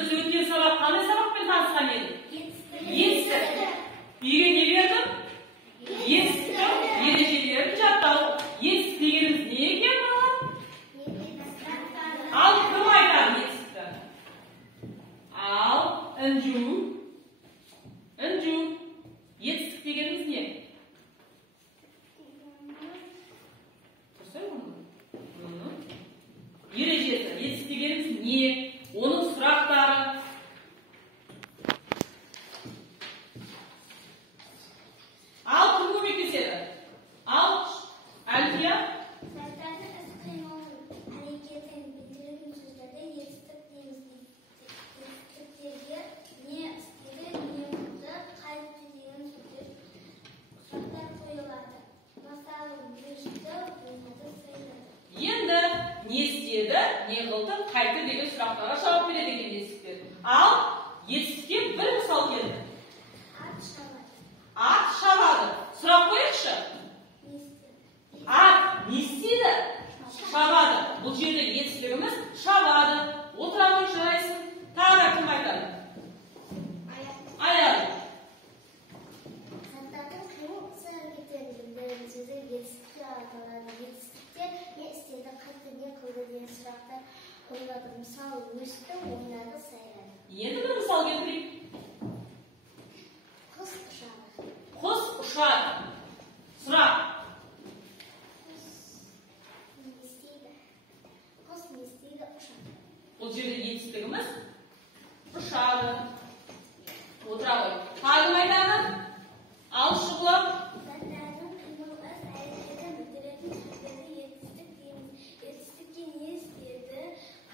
Biz ötкен сабақ қандай сабақпен танысқан едік? Етістік. Үйге не бердім? Етістіктің ережелерін жаттау. Етістік дегеніміз не екен балалар? Ал кім айтады етістікті? Ал інжу. Інжу. Етістік дегеніміз не? Ережесі. Етістік дегеніміз не? Оның сұрақтары. Ал кім көмектеседі? Ал Әлфия. Заттардың іс-қимылын, әрекетін білдіретін сөздерде етістік дейміз. Етістіктерге не істеді, не болды, қайтты деген сөздер сұрақтар қойылады. Мысалы, өшті, ойнады, сөйледі. Енді не істеді, не қылды, қайтты деген сұрақтарға жауап береді екен етістіктер. Ал етістікке бір мысал келді. Ат шабады. Ат шабады. Сұрақ қояйықшы. Не істеді? Ат не істейді? Шабады. Бұл жерде етістігіміз шабады. Отыра қой жарайсың. Тағы кім айтады? Аяқ. Заттардың қимыл іс-әрекеттерін білдіретін сөздер етістікке аталады. Етістікте не істеді, қайтты, не қылды деген сұрақтар қойылады. Мысалы, өсті, ойнады, сайрады. Енді бір мысал келтірейік. Құс ұшады. Құс ұшады. Сұрақ. Құс не істейді? Құс не істейді? Ұшады. Бұл жерде етістігіміз ұшады. Отыра қой. Тағы кім айтады? Ал шұғылап. Заттардың қимыл іс-әрекетін білдіретін сөздерді етістік дейміз. Етістікке не істеді,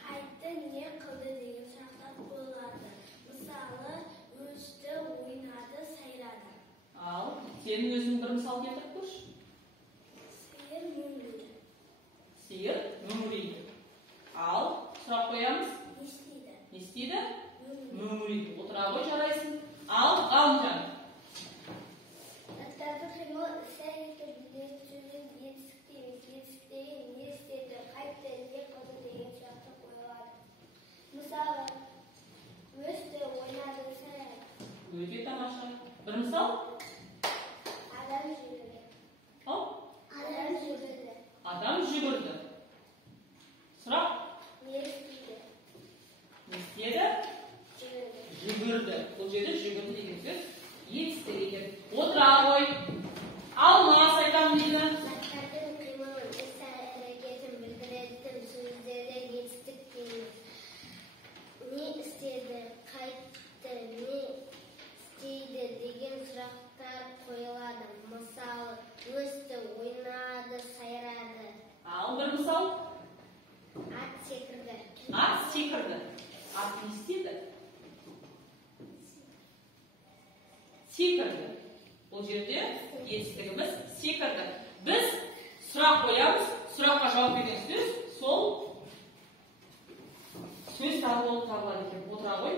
қайтты, не қылды деген сұрақтар қойылады. Мысалы, өсті, ойнады, сайрады. Ал сенің өзің бір мысал келтіріп көрші. Сиыр мөңіреді. Сиыр мөңірейді. Ал сұрақ қоямыз. Не істейді? Не істейді? Мөңірейді. Мөңірейді. Отыра қой жарайсың. Ал Ғалымжан. Заттардың қимыл іс-әрекетін білдіретін сөздер етістік дейміз. Етістіктегі не істеді, қайтты, не қылды деген сұрақтар қойылады. Мысалы, өсті, ойнады, сайрады. Өте тамаша. Бір мысал. Адам жүгірді. Ал Адам жүгірді. адам жүгірді. Сұрақ. Не істейді? Не істеді? Жүгірді. Жүгірді. Бұл жерде жүгірді деген сөз етістік екен. Отыра қой. Алмас айтамын дейді. Заттардың қимылын, іс-әрекетін білдіретін сөздерде етістік дейміз. Не істеді, қайтты, не істейді деген сұрақтар қойылады. Мысалы, өсті, ойнады, сайрады. Ал бір мысал. Ат секірді. Ат секірді. Ат не істеді? Секірді. Бұл жерде етістігіміз секірді. Біз сұрақ қоямыз, сұраққа жауап берген сөз сол сөз тағы болып табылады екен. Отыра қой.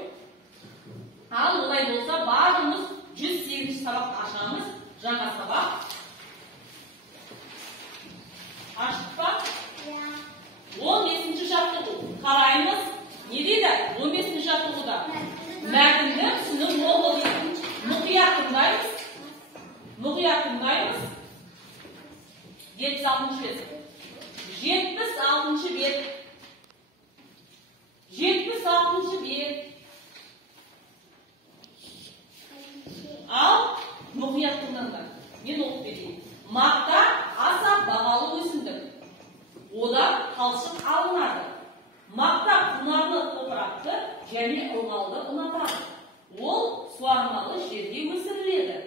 Ал олай болса барлығымыз 108-ші сабақты ашамыз. Жаңа сабақ. Аштық па? 15-ші жаттығу. Қараймыз. Не дейді? 15-ші жаттығуда. Мәтінді түсініп мол дейді. Мұқият тыңдаймыз. Мұқият тыңдаймыз. 76-шы бет. 76-шы бет. 76-шы бет. Ал мұқият тыңдаңдар. Мен оқып берейін. Мақта аса бағалы өсімдік. Одан талшық алынады. Мақта құнарлы топырақты және ылғалды ұнатады. Ол суармалы жерде өсіріледі.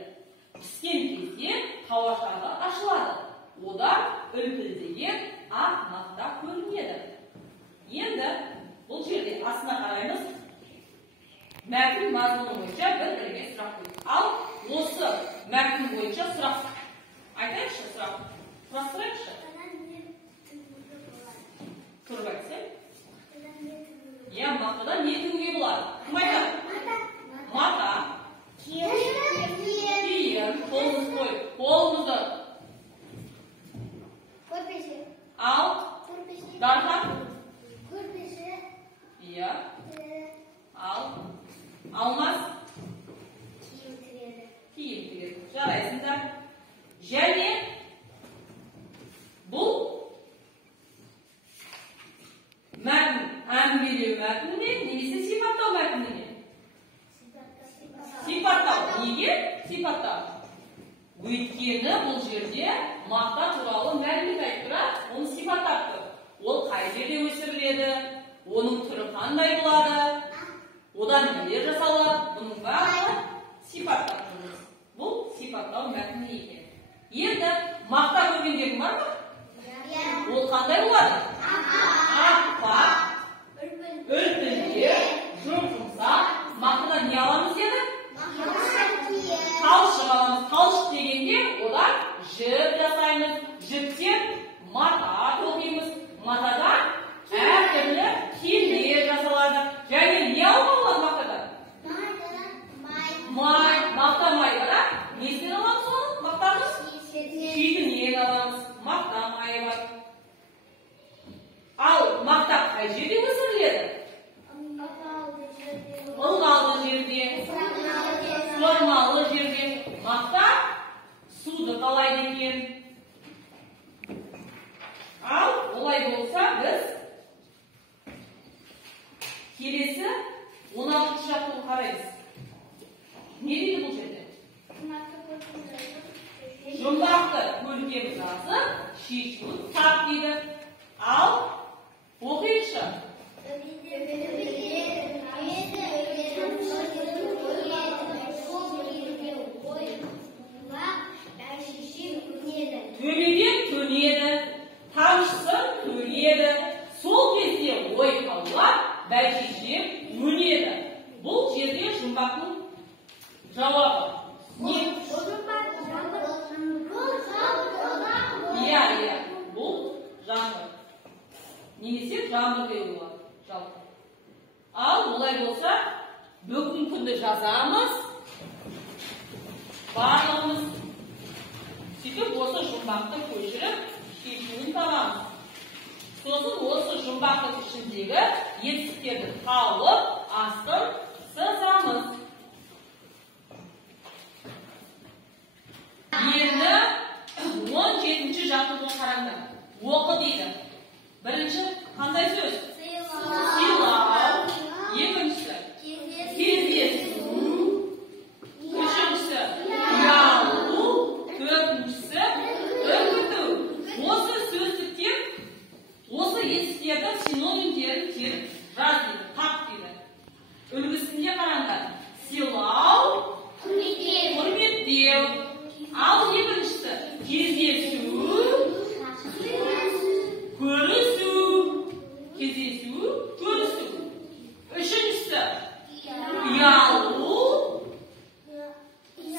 Піскен кезде қауашағы ашылады. Одан үлпілдеген ақ мақта көрінеді. Енді бұл жерде астына қараймыз. Мәтін мазмұны бойынша бір-біріне сұрақ қойды. Ал осы мәтін бойынша сұрақ айтайықшы, сұрақ сұрастырайықшы. Тұрып айтсай. Иә, мақтадан не тігуге болады? Кім айтады? Мата. Киім. Қолыңыз қой. Қолыңызды. Көрпеше. Ал. Көрпеше. Дархан. Көрпеше. Иә. Al. Алмас. Киім тігеді. Киім тігеді. Жарайсыңдар. Және бұл мәтін әңгімелеу мәтініне немесе сипаттау мәтініне. Сипаттау. Неге сипаттау? Өйткені бұл жерде мақта туралы мәлімет айтып тұрады, оны сипаттап тұр. Ол қай жерде өсіріледі, оның түрі қандай болады, одан нелер жасалады, бұның барлығы сипаттап тұрмыз. Бұл сипаттау мәтіні екен. Енді мақта көргендерің бар ма? Ол қандай болады? Аппақ, үлпілдек, жұмсақ. Мақтадан не аламыз деді? Талшық аламыз. Талшық дегенде одан жіп жасаймыз. Жіптен мата тоқимыз. Матадан әртүрлі киімдер жасалады. Және не алуға болады мақтадан? Май. Мақта майы бар. Несінен аламыз оны? Мақтаны? Шүйкінен аламыз. Мақта майы бар. Ал мақта қай жерде өсіріледі? Ылғалды жерде, суармалы жерде. Мақта суды қалайды екен. Ал олай болса біз келесі 16 жақтың қараймыз. Не дейді бұл жерде? Жұмбақты көркем жазып, шешуін тап дейді. Ал оқиықшы. Төбеден төнеді, тамшысын төнеді, сол кезде ой қалап, бәйшешек өнеді. Бұл жерде жұмбақтың жауабы. Не? Иә, бұл жаңбыр. Немесе жаңбыр деуі болады. Жалпы. Ал олай болса, бүгін күнді жазамыз. Барлығымыз сөйтіп осы жұмбақты көшіріп, шешуін табамыз. Сосын осы жұмбақтың ішіндегі етістіктерді тауып, астын сызамыз. Енді 17-ші жақтыға қараңдар. Оқы дейді. Бірінші қандай сөз? Сыйлау. Екіншісі кездесу. Үшіншісі ұялу. Төртіншісі үркіту. Осы сөздіктер, осы етістердің синонимдерін теріп жаз дейді, тап дейді. Үлгісінде қараңдар. Сыйлау, құрметтеу. Ал екіншісі кездесу, көрісу. Кездесу, көрісу. Үшіншісі ұялу,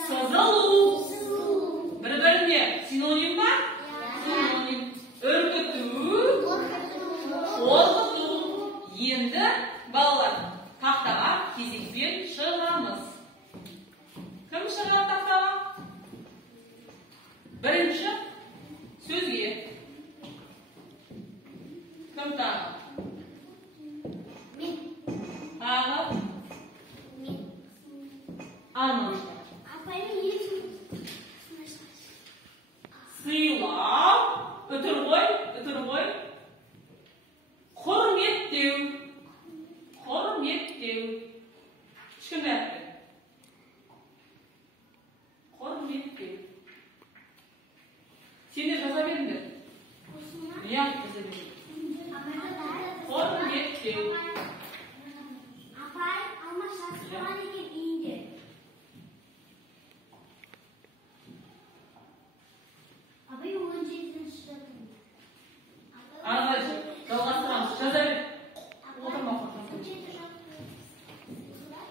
сызылу. Бір-біріне синоним бар? Синоним. Үркіту, қорқыту. Енді балалар тақтаға кезекпен шығамыз. Кім шығады тақтаға? Бірінші сөзге. Кім тағы? Тағы? Арманшылар. Сыйлау, үтір ғой. Құрметтеу. Ешкім бәрі? Құрметтеу. Сендер жаза беріңдер. Иә, жаза беріңдер. Құрметтеу. Апай, алмас жазған екен үйінде. Абай 17-ші жатында. Арғайшы, жалғастырамыз. Жаза бер.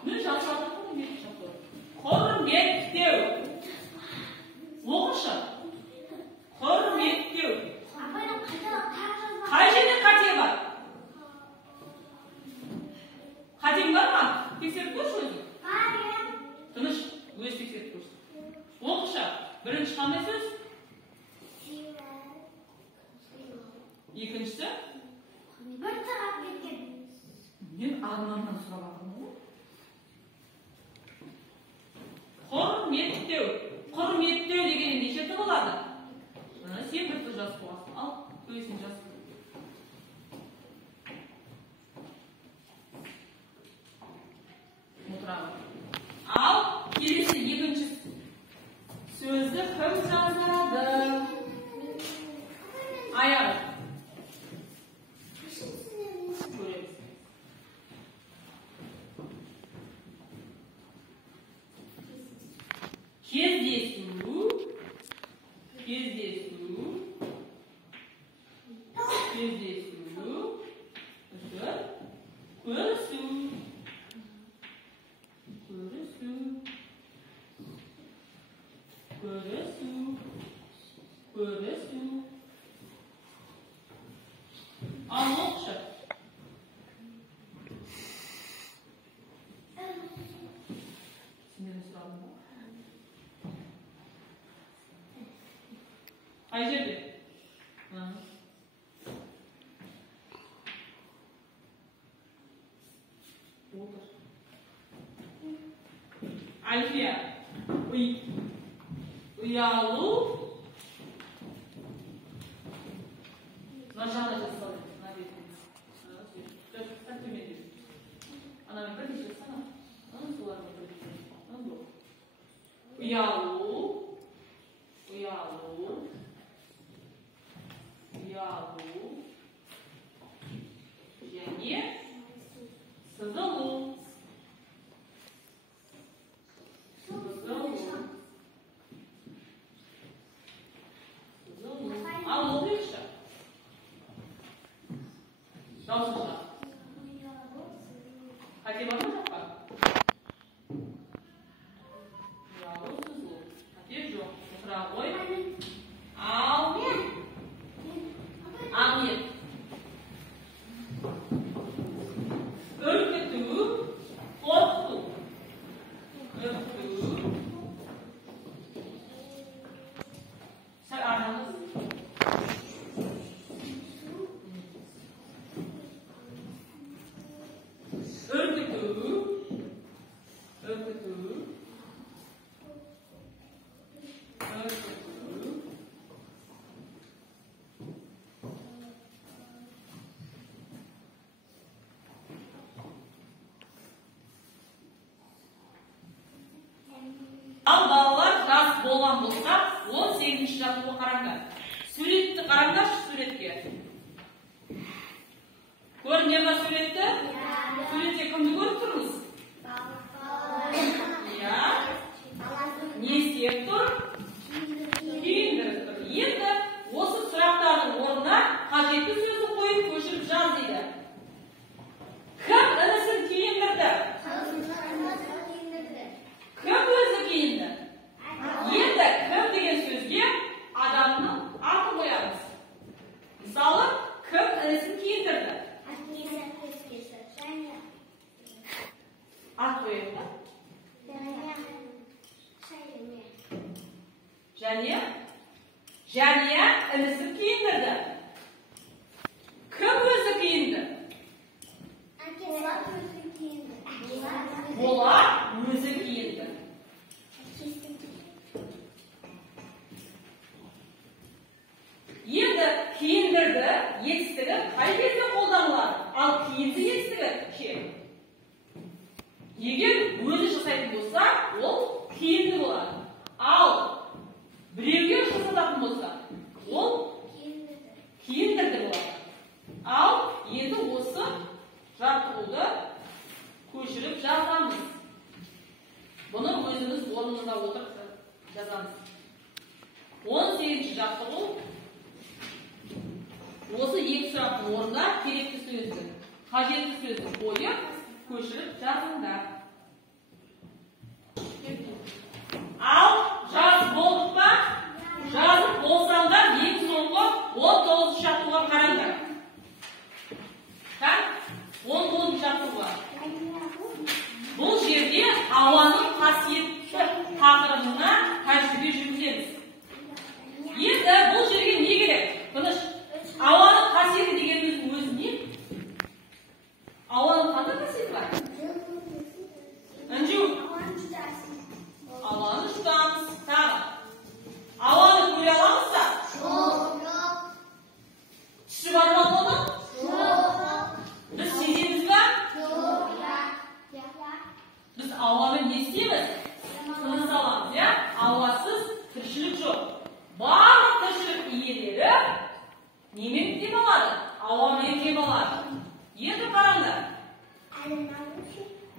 Мен жазғадыр ғой, құрметтеу. Оқышы. Құрметтеу. Қай жерде қате бар? Қатең бар ма? Тексеріп көрші өзі. Тыныш, өз тексеріп көрші. Оқышы. Бірінші қандай сөз? Екіншісі? Бір тарап кеткен. Мен Anlamdan sұрағаным ғой. Құрметтеу. Құрметтеу деген неше ті болады? Сен бір ті жазып қоясың. Ал, көзін жазып. Отырамын. Ал, келесі екінші сөзді кім жазады? Аяғы. Көреміз. Кездесу. Кездесу. Кездесу. Көрісу. Көрісу. Көрісу. Көрісу. Ал, оқшы. Сенден сұрадым ба? Қай жерде? Отыр. Альфия. Ұялу. Мына жағына жасалады. Мына бетіне. Төмендеп. Анамен бірдей жасана. Солармен бірдей. Ұялу. Ұялу. Ұялу. Және сызылу. Ал, оқиықшы. Даусын шығар. Қате бар ма жоқ па? Ұялу, сызылу. Қате жоқ. Отыра ғой. Ал, Ахмет. Үркіту, қорқыту. Үркіту. Сәл арнамыз. Үркіту. Үркіту. Ал балалар жас болған болса, 18-ші жаттығуға қараңдар. Суретті қараңдаршы суретке. Көрінер ме суретті? Суретте кімді көріп тұрмыз? Не істеп тұр? Киіндіріп тұр. Енді осы сұрақтардың орнына қажетті сөзді қойып көшіріп жаз дейді. Кім інісін киіндірді? Кім өзі киінді? Енді кім деген сөзге адамның атын қоямыз. Мысалы, кім інісін киіндірді? Ат қояды да? Жәния інісін киіндірді. Кім өзі киінді? Болат өзі киінді. Енді киіндірді етістігі қай кезде қолданылады? Ал киінді етістігі ше. Егер өзі жасайтын болса, ол киінді болады. Ал біреуге жасататын болса, ол киіндірді болады. Ал енді осы жаттығуды көшіріп жазамыз. Бұны өзіміз орнымызда отырып жазамыз. 18-ші жаттығу. Осы екі сұрақтың орнында керекті сөзді, қажетті сөзді қойып, көшіріп жазыңдар. Ал жаз болдық па? Жазып болсаңдар, ең соңғы 19-ші жаттығуға қараңдар. 19-ші жаттығуға. Бұл жерде ауаның қасиетті тақырыбына тәжірибе жүргіземіз. Енді бұл жерге не керек? Тыныш. Ауаның қасиеті дегеніміздің өзі не? Ауаның қандай қасиеті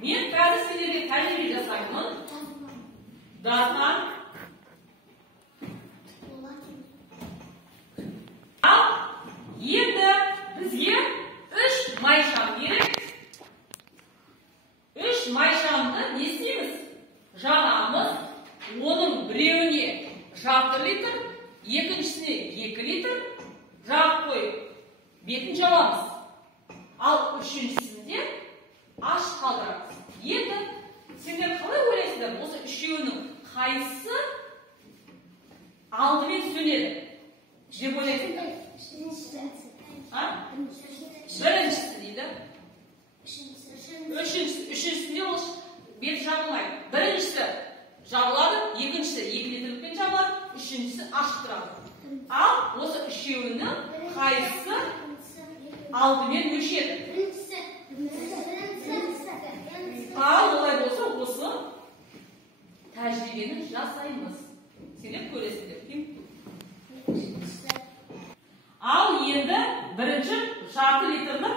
Мен қазір сендерге тәжірибе жасаймын. Дастан. Ал енді бізге 3 майшам керек. 3 майшамды не істейміз? Жағамыз. Оның біреуіне жарты литр, екіншісіне 2 литр жағып қойып, бетін жабамыз. Ал үшіншісінде ашық қалдырамыз. Енді сендер қалай ойлайсыңдар? Осы үшеуінің қайсысы алдымен сөнеді? Деп ойлайсыңдар? Біріншісі дейді. Үшіншісінде ол бет жабылмайды. Біріншісі жабылады, екіншісі 2 литрлікпен жабылады, үшіншісі ашық тұрады. Ал осы үшеуінің қайсысы алдымен өшеді? Ал олай болса осы тәжірибені жасаймыз. Сендер көресіңдер. Ал енді бірінші жарты литрлік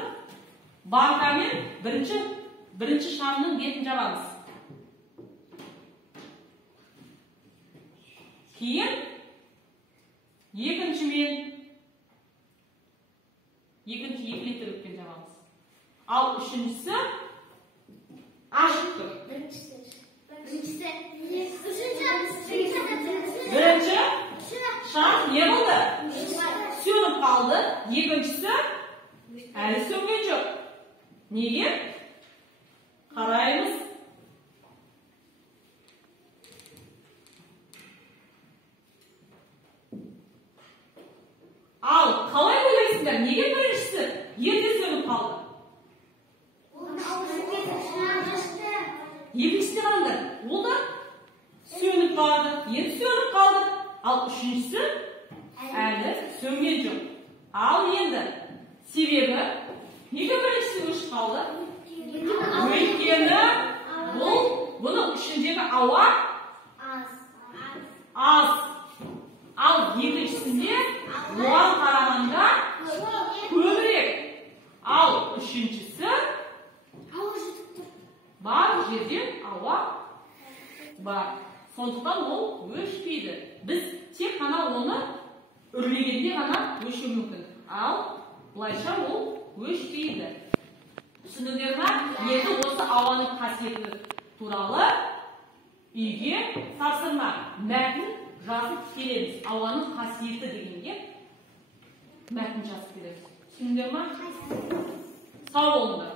банкамен бірінші шамның бетін жабамыз. Кейін екіншімен 2 литрлікпен жабамыз. Ал үшіншісі ашық тұр. Бірінші шам не болды? Сөніп қалды. Екіншісі әлі сөнген жоқ. Неге? Қараймыз. Ал қалай ойлайсыңдар? Неге біріншісі ерте сөніп қалды? Екіншісіне қараңдар. Ол да сөніп қалды. Енді сөніп қалды. Ал үшіншісі әлі сөнген жоқ. Ал енді себебі неге біріншісі өшіп қалды? Өйткені бұның ішіндегі ауа аз. Ал екіншісінде оған қарағанда көбірек. Ал үшіншісі бар жерде ауа бар. Сондықтан ол өшпейді. Біз тек қана оны үрлегенде ғана өшу мүмкін. Ал бұлайша ол өшпейді. Түсіндіңдер ме? Енді осы ауаның қасиеті туралы үйге тапсырма мәтін жазып келеміз. Ауаның қасиеті дегенге мәтін жазып келеміз. Түсіндіңдер ме? Сау болыңдар.